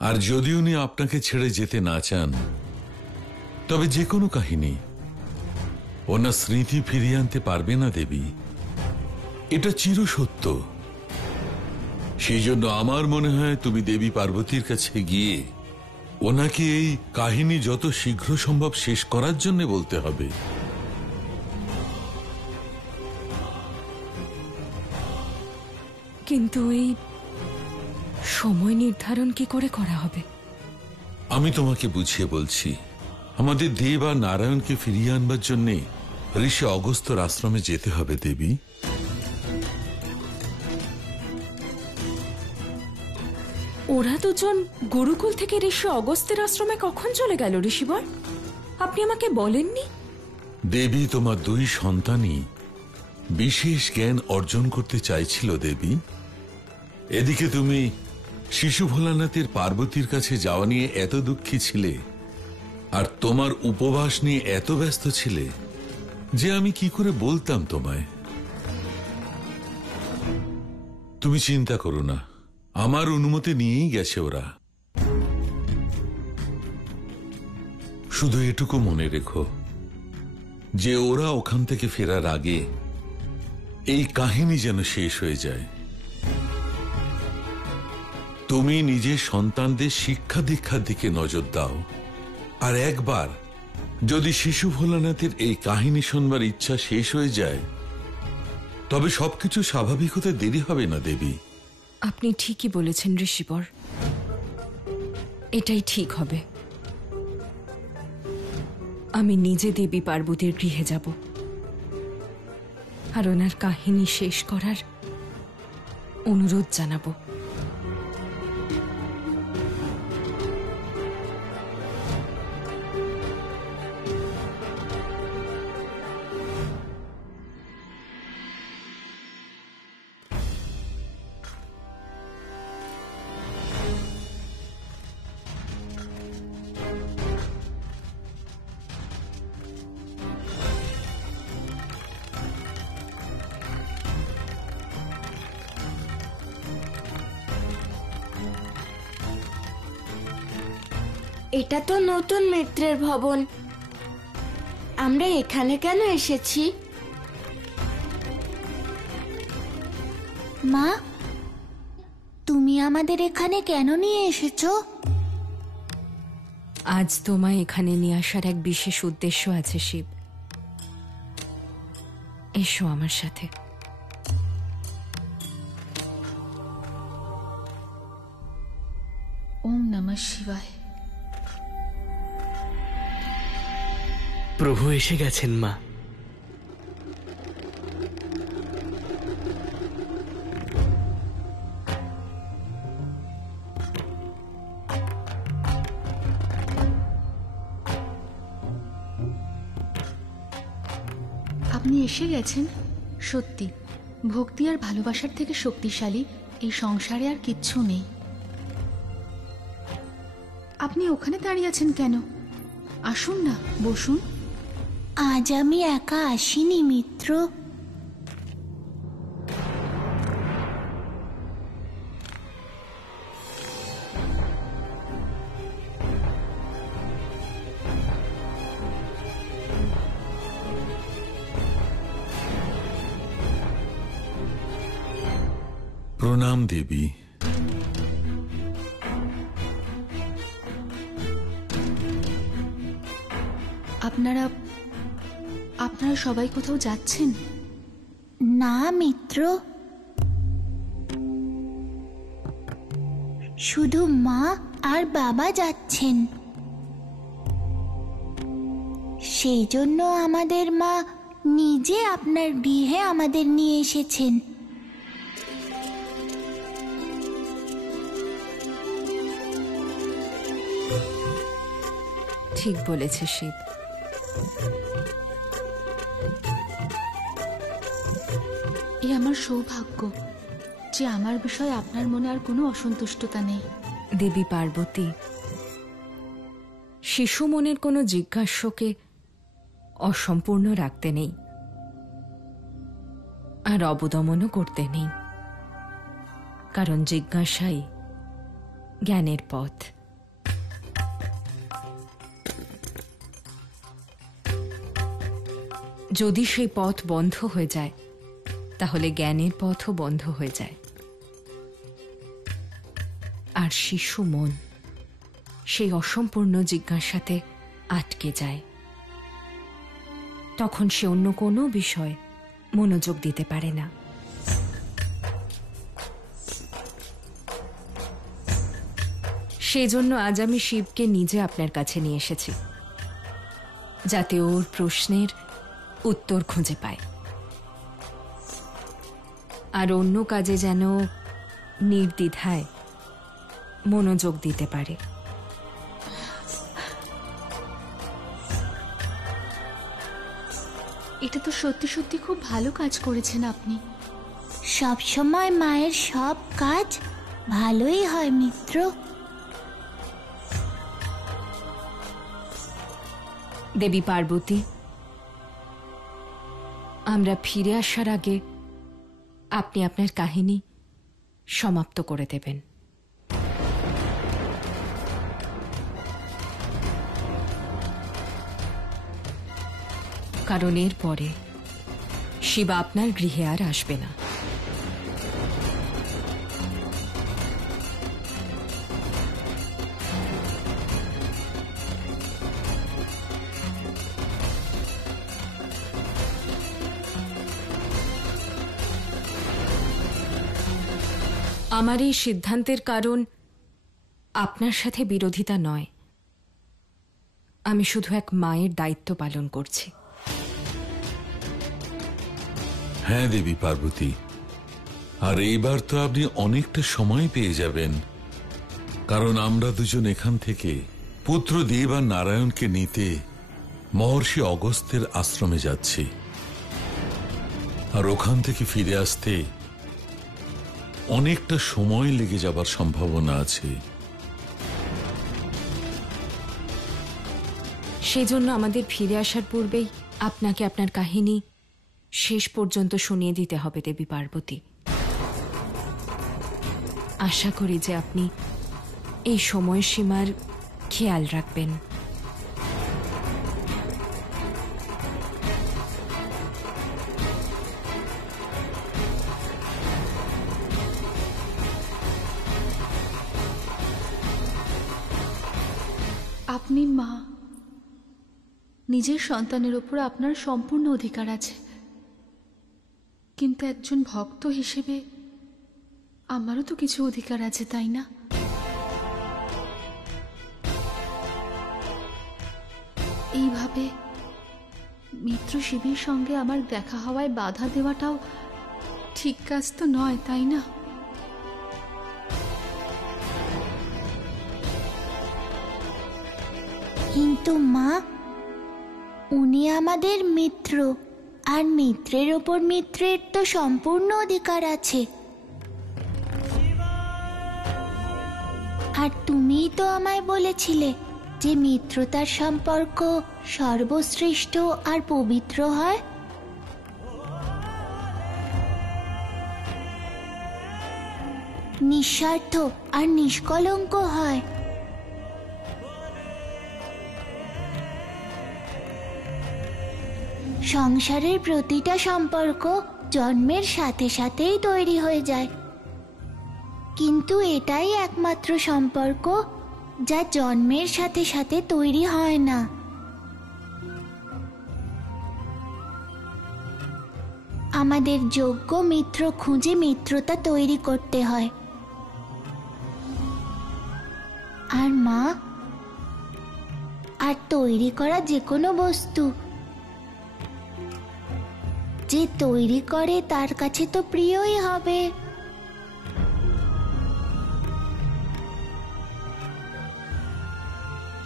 আর যদি উনি আপনাকে ছেড়ে যেতে না চান, তবে যে কোনো কাহিনী ওনার স্মৃতি ফিরিয়ে আনতে পারবে না দেবী, এটা চিরসত্য। সেই জন্য আমার মনে হয় তুমি দেবী পার্বতীর কাছে গিয়ে ওনাকে এই কাহিনী যত শীঘ্র সম্ভব শেষ করার জন্য বলতে হবে। কিন্তু এই সময় নির্ধারণ কি করে করা হবে? আমি তোমাকে বুঝিয়ে বলছি। আমাদের দেব আর নারায়ণকে ফিরিয়ে আনবার জন্য ঋষি অগস্ত্যর আশ্রমে যেতে হবে দেবী। ওরা দুজন গুরুকুল থেকে ঋষি অগস্ত্যের আশ্রমে কখন চলে গেল ঋষিবর? আপনি আমাকে বলেননি। দেবী, তোমার দুই সন্তানই বিশেষ জ্ঞান অর্জন করতে চাইছিল দেবী। এদিকে তুমি শিশু ভোলানাথের পার্বতীর কাছে যাওয়া নিয়ে এত দুঃখী ছিলে, আর তোমার উপবাস নিয়ে এত ব্যস্ত ছিলে যে আমি কি করে বলতাম তোমায়। তুমি চিন্তা করো না, আমার অনুমতি নিয়েই গেছে ওরা। শুধু এটুকু মনে রেখো যে ওরা ওখান থেকে ফেরার আগে এই কাহিনী যেন শেষ হয়ে যায়। তুমি নিজের সন্তানদের শিক্ষা দীক্ষার দিকে নজর দাও। আর একবার যদি শিশু ভোলানাথের এই কাহিনী শুনবার ইচ্ছা শেষ হয়ে যায়, তবে সবকিছু স্বাভাবিক হতে দেরি হবে না দেবী। আপনি ঠিকই বলেছেন ঋষিবর, এটাই ঠিক হবে। আমি নিজে দেবী পার্বতীর গৃহে যাব আর ওনার কাহিনী শেষ করার অনুরোধ জানাবো। এটা তো নতুন মিত্রের ভবন, আমরা এখানে কেন এসেছি? মা, তুমি আমাদের এখানে কেন নিয়ে এসেছো? আজ তোমায় এখানে নিয়ে আসার এক বিশেষ উদ্দেশ্য আছে শিব। এসো আমার সাথে। ওম নমঃ শিবায়। প্রভু এসে গেছেন মা। আপনি এসে গেছেন? সত্যি ভক্তি আর ভালোবাসার থেকে শক্তিশালী এই সংসারে আর কিচ্ছু নেই। আপনি ওখানে দাঁড়িয়ে আছেন কেন? আসুন না, বসুন। আজ আমি একা আসিনি মিত্র। প্রণাম দেবী। আপনারা সবাই কোথাও যাচ্ছেন? না মিত্র, শুধু মা আর বাবা যাচ্ছেন। সেই জন্য আমাদের মা নিজে আপনার গৃহে আমাদের নিয়ে এসেছেন। ঠিক বলেছে শিব। এ আমার সৌভাগ্য যে আমার বিষয়ে আপনার মনে আর কোনো অসন্তুষ্টতা নেই। দেবী পার্বতী শিশু মনের কোনো জিজ্ঞাসাকে অসম্পূর্ণ রাখতে নেই, আর অবদমনও করতে নেই, কারণ জিজ্ঞাসাই জ্ঞানের পথ। যদি সেই পথ বন্ধ হয়ে যায় তাহলে জ্ঞানের পথও বন্ধ হয়ে যায়, আর শিশু মন সেই অসম্পূর্ণ জিজ্ঞাসাতে আটকে যায়। তখন সে অন্য কোনো বিষয় মনোযোগ দিতে পারে না। সেজন্য আজ আমি শিবকে নিজে আপনার কাছে নিয়ে এসেছি, যাতে ওর প্রশ্নের উত্তর খুঁজে পায়, আর অন্য কাজে যেন নির্দ্বিধায় মনোযোগ দিতে পারে। এটা তো সত্যি সত্যি খুব ভালো কাজ করেছেন আপনি। সবসময় মায়ের সব কাজ ভালোই হয় মিত্র। দেবী পার্বতী, আমরা ফিরে আসার আগে আপনি আপনার কাহিনী সমাপ্ত করে দেবেন। কারণ এর পরে শিব আপনার গৃহে আর আসবে না। আমার এই সিদ্ধান্তের কারণ আপনার সাথে বিরোধিতা নয়, আমি শুধু এক মায়ের দায়িত্ব পালন করছি। হ্যাঁ দেবী পার্বতী, আর এইবার তো আপনি অনেকটা সময় পেয়ে যাবেন, কারণ আমরা দুজন এখান থেকে পুত্র দেব আর নারায়ণকে নিতে মহর্ষি অগস্ত্যের আশ্রমে যাচ্ছি, আর ওখান থেকে ফিরে আসতে অনেকটা সময় লেগে যাবার সম্ভাবনা আছে। সেজন্য আমাদের ফিরে আসার পূর্বেই আপনাকে আপনার কাহিনী শেষ পর্যন্ত শুনিয়ে দিতে হবে দেবী পার্বতী। আশা করি যে আপনি এই সময়সীমার খেয়াল রাখবেন। আপনি মা, নিজের সন্তানের ওপর আপনার সম্পূর্ণ অধিকার আছে, কিন্তু একজন ভক্ত হিসেবে আমারও তো কিছু অধিকার আছে, তাই না? এইভাবে মিত্র শিবের সঙ্গে আমার দেখা হওয়ায় বাধা দেওয়াটাও ঠিক কাজ তো নয়, তাই না? কিন্তু মা, উনি আমাদের মিত্র, আর মিত্রের ওপর মিত্রের তো সম্পূর্ণ অধিকার আছে। আর তুমিই তো আমায় বলেছিলে যে মিত্রতার সম্পর্ক সর্বশ্রেষ্ঠ আর পবিত্র হয়। নিঃস্বার্থ আর নিষ্কলঙ্ক হয়। সংসারের প্রতিটা সম্পর্ক জন্মের সাথে সাথেই তৈরি হয়ে যায়, কিন্তু এটাই একমাত্র সম্পর্ক যা জন্মের সাথে সাথে তৈরি হয় না। আমাদের যোগ্য মিত্র খুঁজে মিত্রতা তৈরি করতে হয়। আর মা, আর তৈরি করা যে কোনো বস্তু যে তৈরি করে তার কাছে তো প্রিয়ই হবে।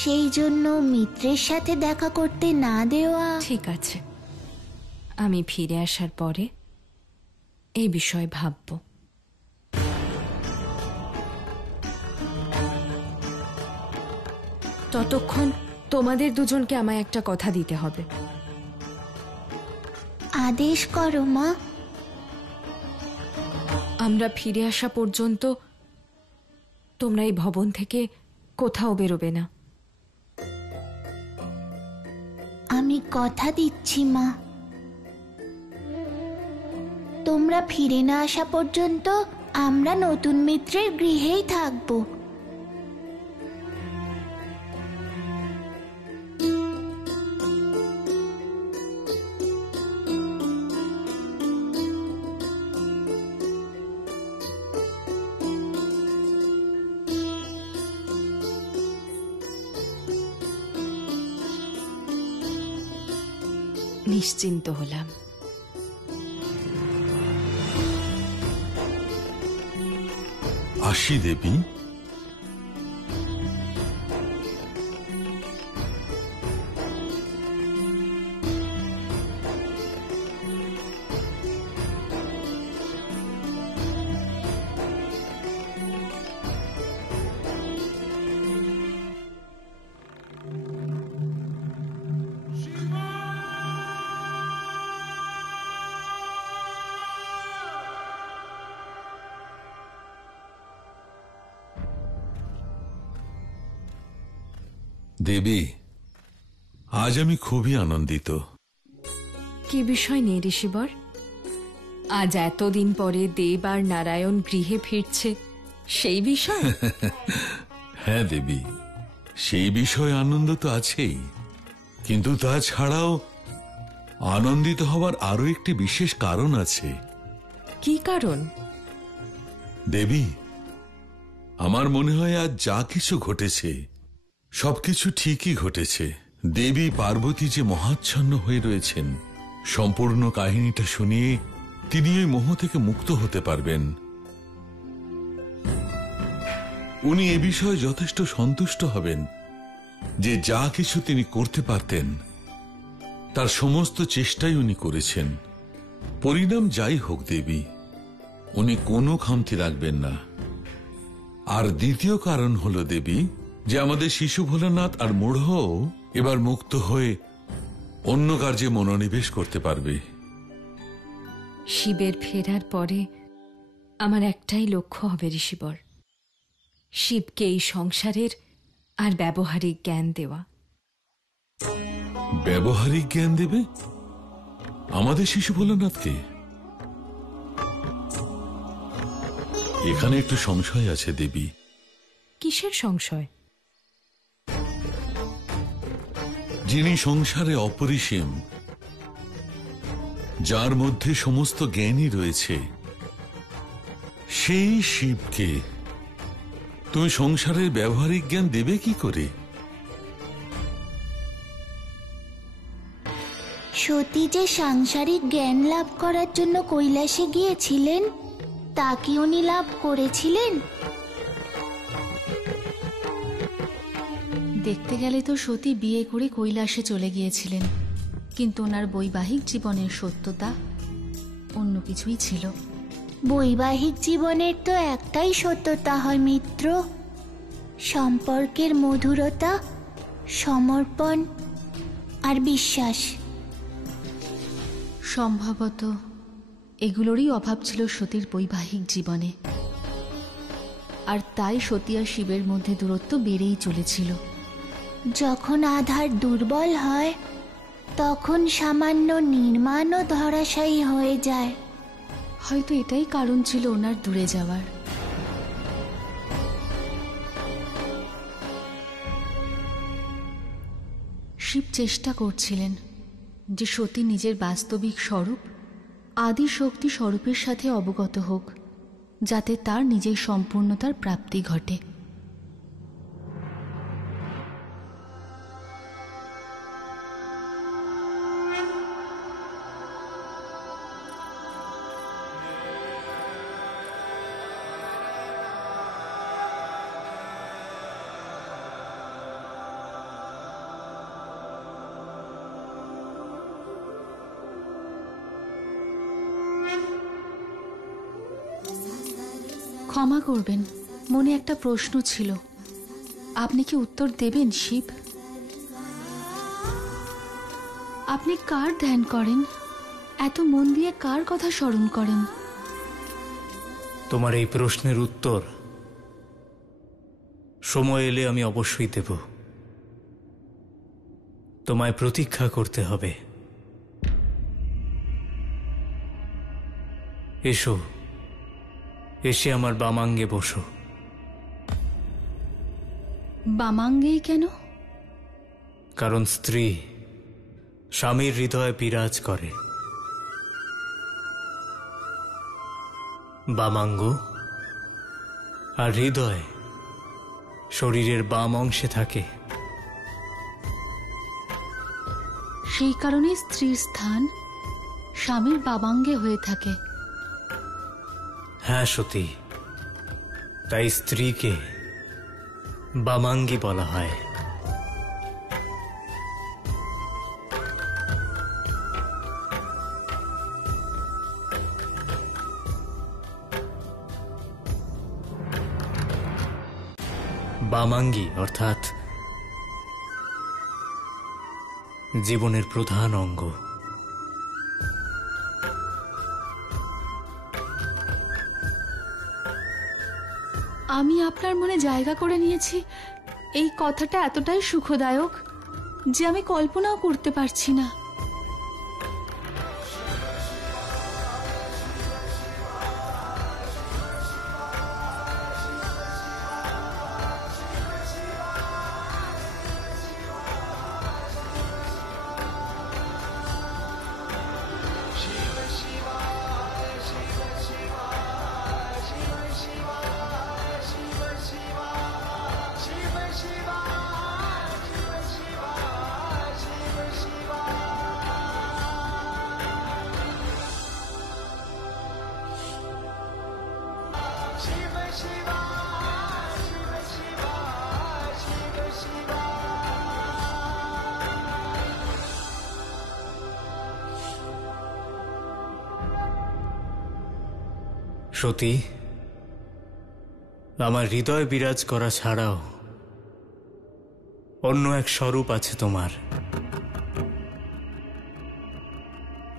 সেই জন্য মিত্রের সাথে দেখা করতে না দেওয়া। ঠিক আছে, আমি ফিরে আসার পরে এই বিষয়ে ভাবব। ততক্ষণ তোমাদের দুজনকে আমায় একটা কথা দিতে হবে। আদেশ করো মা। আমরা ফিরে আসা পর্যন্ত তোমরা এই ভবন থেকে কোথাও বেরোবে না। আমি কথা দিচ্ছি মা, তোমরা ফিরে না আসা পর্যন্ত আমরা নতুন মিত্রের গৃহেই থাকবো। নিশ্চিন্ত হলাম। আসি দেবী। দেবী, আজ আমি খুবই আনন্দিত। কি বিষয় নিয়ে ঋষিবর? আজ এতদিন পরে দেব আর নারায়ণ গৃহে ফিরছে, সেই বিষয়? হ্যাঁ দেবী, সেই বিষয়ে আনন্দ তো আছেই, কিন্তু তাছাড়াও আনন্দিত হবার আরো একটি বিশেষ কারণ আছে। কি কারণ? দেবী, আমার মনে হয় আজ যা কিছু ঘটেছে সবকিছু ঠিকই ঘটেছে। দেবী পার্বতী যে মহাচ্ছন্ন হয়ে রয়েছেন, সম্পূর্ণ কাহিনীটা শুনিয়ে তিনি ওই মোহ থেকে মুক্ত হতে পারবেন। উনি এ বিষয়ে যথেষ্ট সন্তুষ্ট হবেন যে যা কিছু তিনি করতে পারতেন তার সমস্ত চেষ্টাই উনি করেছেন। পরিণাম যাই হোক দেবী, উনি কোনো খামতি রাখবেন না। আর দ্বিতীয় কারণ হল দেবী যে আমাদের শিশু ভোলানাথ আর মূঢ় এবার মুক্ত হয়ে অন্য কার্যে মনোনিবেশ করতে পারবে। শিবের ফেরার পরে আমার একটাই লক্ষ্য হবে ঋষিবর, শিবকে এই সংসারের আর ব্যবহারিক জ্ঞান দেওয়া। ব্যবহারিক জ্ঞান দেবে আমাদের শিশু ভোলানাথকে? এখানে একটু সংশয় আছে দেবী। কিসের সংশয়? যিনি সংসারে অপরিসীম, যার মধ্যে সমস্ত জ্ঞানই রয়েছে, সেই শিবকে তুমি সংসারের ব্যবহারিক জ্ঞান দেবে কি করে? সতী যে সাংসারিক জ্ঞান লাভ করার জন্য কৈলাসে গিয়েছিলেন, তা কি উনি লাভ করেছিলেন? দেখতে গেলে তো সতী বিয়ে করে কৈলাসে চলে গিয়েছিলেন, কিন্তু ওনার বৈবাহিক জীবনের সত্যতা অন্য কিছুই ছিল। বৈবাহিক জীবনের তো একটাই সত্যতা হয় মিত্র, সম্পর্কের মধুরতা, সমর্পণ আর বিশ্বাস। সম্ভবত এগুলোরই অভাব ছিল সতীর বৈবাহিক জীবনে, আর তাই সতী আর শিবের মধ্যে দূরত্ব বেড়েই চলেছিল। যখন আধার দুর্বল হয় তখন সামান্য নির্মাণও ধরাশায়ী হয়ে যায়। হয়তো এটাই কারণ ছিল ওনার দূরে যাওয়ার। শিব চেষ্টা করছিলেন যে সতী নিজের বাস্তবিক স্বরূপ আদি শক্তি স্বরূপের সাথে অবগত হোক, যাতে তার নিজের সম্পূর্ণতার প্রাপ্তি ঘটে। ক্ষমা করবেন, মনে একটা প্রশ্ন ছিল, আপনি কি উত্তর দেবেন শিব? আপনি কার ধ্যান করেন? এত মন দিয়ে কার কথা স্মরণ করেন? তোমার এই প্রশ্নের উত্তর সময় এলে আমি অবশ্যই দেব। তোমায় প্রতীক্ষা করতে হবে। এসো, এসে আমার বামাঙ্গে বসো। বামাঙ্গেই কেন? কারণ স্ত্রী স্বামীর হৃদয়ে বিরাজ করে। বামাঙ্গ আর হৃদয় শরীরের বাম অংশে থাকে। সেই কারণে স্ত্রীর স্থান স্বামীর বামাঙ্গে হয়ে থাকে। হ্যাঁ সতী, তাই স্ত্রীকে বামাঙ্গী বলা হয়। বামাঙ্গী অর্থাৎ জীবনের প্রধান অঙ্গ। আমি আপনার মনে জায়গা করে নিয়েছি, এই কথাটা এতটাই সুখদায়ক যে আমি কল্পনাও করতে পারছি না। সতী, আমার হৃদয় বিরাজ করা ছাড়াও অন্য এক স্বরূপ আছে তোমার,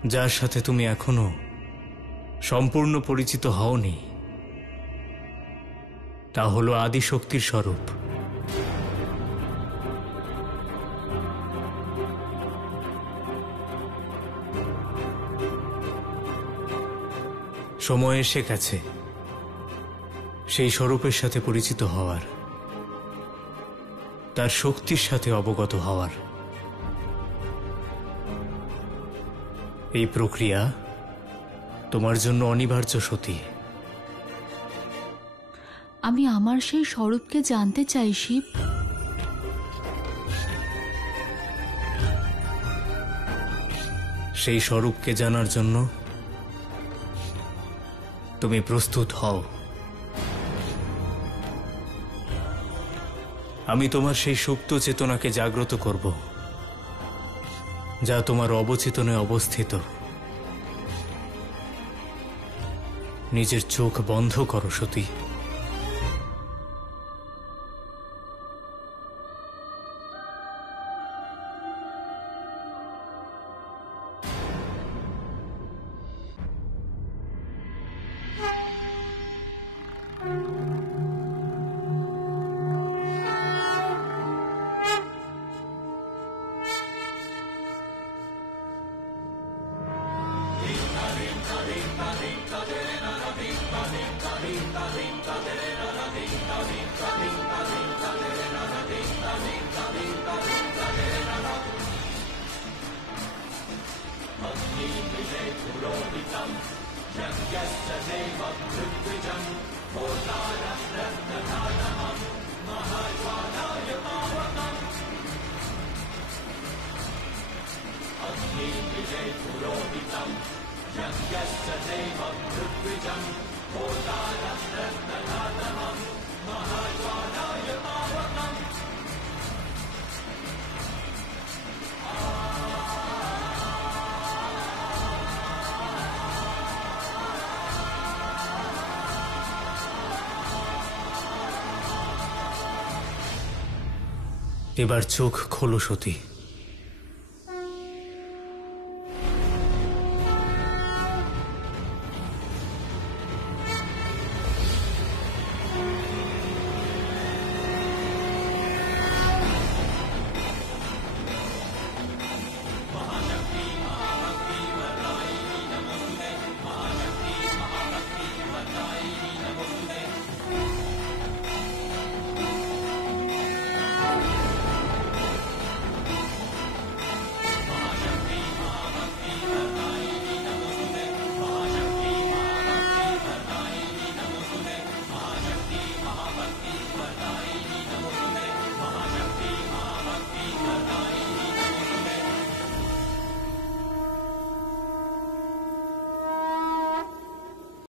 যার সাথে তুমি এখনো সম্পূর্ণ পরিচিত হওনি। তা হলো আদিশক্তির স্বরূপ। সময় এসে গেছে সেই স্বরূপের সাথে পরিচিত হওয়ার, তার শক্তির সাথে অবগত হওয়ার। এই প্রক্রিয়া তোমার জন্য অনিবার্য সতী। আমি আমার সেই স্বরূপকে জানতে চাই শিব। সেই স্বরূপকে জানার জন্য তুমি প্রস্তুত হও। আমি তোমার সেই সুপ্ত চেতনাকে জাগ্রত করব, যা তোমার অবচেতনে অবস্থিত। নিজের চোখ বন্ধ করো সতী। এবার চোখ খোলো সতী।